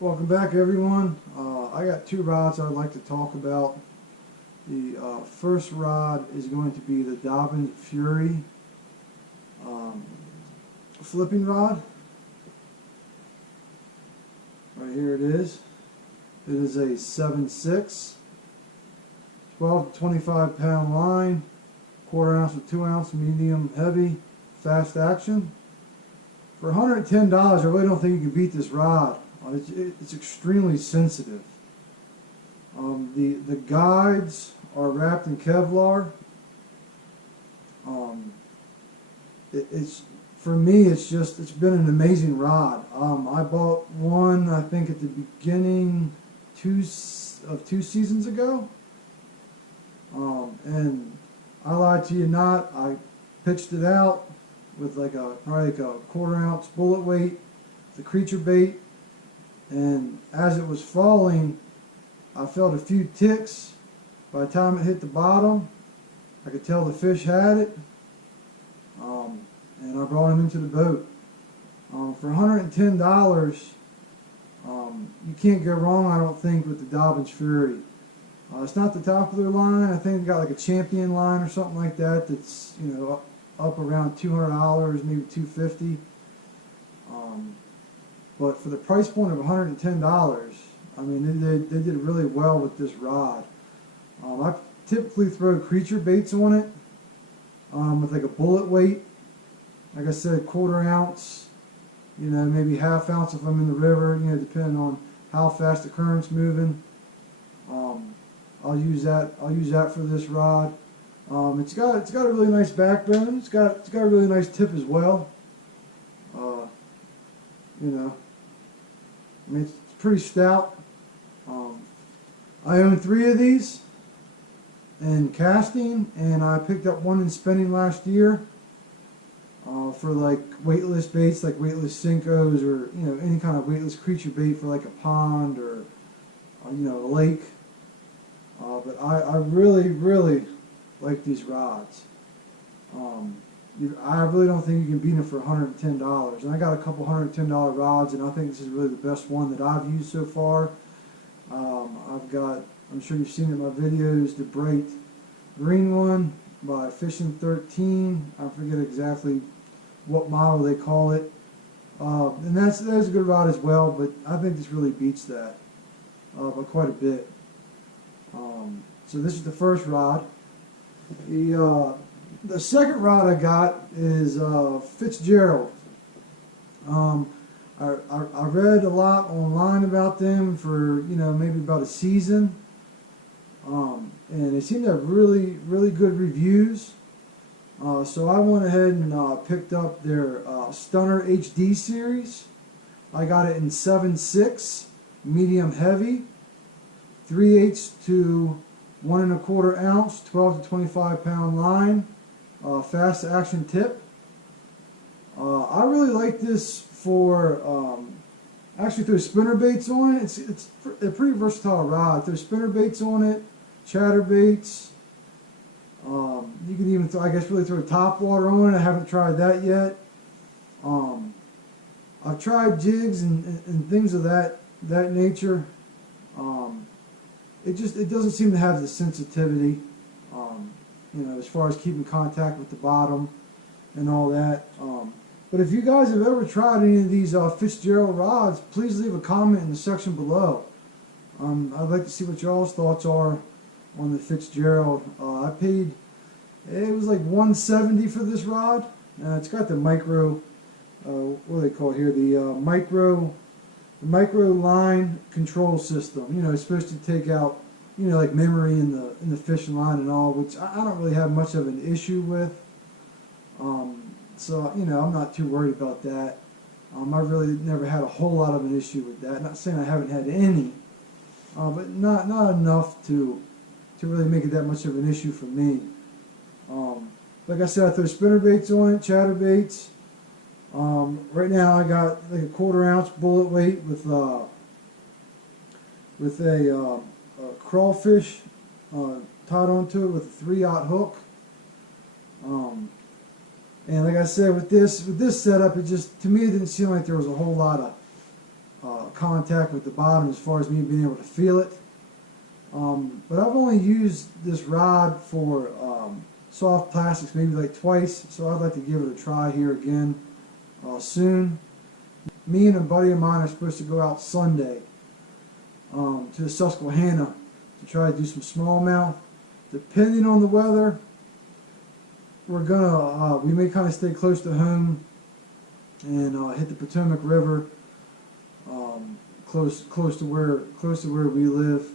Welcome back, everyone. I got two rods I'd like to talk about. The first rod is going to be the Dobyns Fury um, flipping rod. Right here it is. It is a 7/6, 12 to 25 pound line, quarter ounce to 2 ounce, medium heavy, fast action. For $110, I really don't think you can beat this rod. It's extremely sensitive. The guides are wrapped in Kevlar. It's for me. It's been an amazing rod. I bought one I think at the beginning two seasons ago, and I lied to you not. I pitched it out with probably like a quarter ounce bullet weight, the creature bait. And as it was falling, I felt a few ticks. By the time it hit the bottom, I could tell the fish had it, and I brought him into the boat. For $110, you can't go wrong, I don't think, with the Dobyns Fury. It's not the top of their line. I think they got like a champion line or something like that. That's up around $200, maybe $250. But for the price point of $110, I mean, they did really well with this rod. I typically throw creature baits on it with like a bullet weight. Like I said, quarter ounce, maybe half ounce if I'm in the river, depending on how fast the current's moving. I'll use that for this rod. It's got a really nice backbone. It's got a really nice tip as well. I mean, it's pretty stout. I own 3 of these in casting, and I picked up one in spinning last year for like weightless baits, like weightless Sinkos, or any kind of weightless creature bait for like a pond or a lake. But I really like these rods. I really don't think you can beat them for $110. And I got a couple $110 rods, and I think this is really the best one that I've used so far. I'm sure you've seen it in my videos, the bright green one by Fishing 13. I forget exactly what model they call it. And that's a good rod as well, but I think this really beats that by quite a bit. So this is the first rod. The second rod I got is Fitzgerald. I read a lot online about them for maybe about a season, and they seem to have really good reviews. So I went ahead and picked up their Stunner HD series. I got it in 7/6, medium heavy, 3/8 to 1 1/4 ounce, 12 to 25 pound line. Fast action tip. I really like this for actually throw spinner baits on it. It's a pretty versatile rod. Throw spinner baits on it, chatter baits. You can even I guess really throw top water on it. I haven't tried that yet. I've tried jigs and things of that nature. It doesn't seem to have the sensitivity. As far as keeping contact with the bottom and all that. But if you guys have ever tried any of these Fitzgerald rods, please leave a comment in the section below. I'd like to see what y'all's thoughts are on the Fitzgerald. I paid, it was like $170 for this rod. It's got the micro, what do they call it here? The micro line control system. It's supposed to take out like memory in the fishing line and all, which I don't really have much of an issue with. So I'm not too worried about that. I really never had a whole lot of an issue with that. Not saying I haven't had any, but not enough to really make it that much of an issue for me. Like I said, I throw spinner baits on it, chatter baits. Right now I got like a quarter ounce bullet weight with a crawfish tied onto it with a 3/0 hook. And like I said, with this setup, to me it didn't seem like there was a whole lot of contact with the bottom as far as me being able to feel it. But I've only used this rod for soft plastics maybe like twice, so I'd like to give it a try here again soon. Me and a buddy of mine are supposed to go out Sunday to the Susquehanna to try to do some smallmouth. Depending on the weather, we may kind of stay close to home and hit the Potomac River, close to where we live.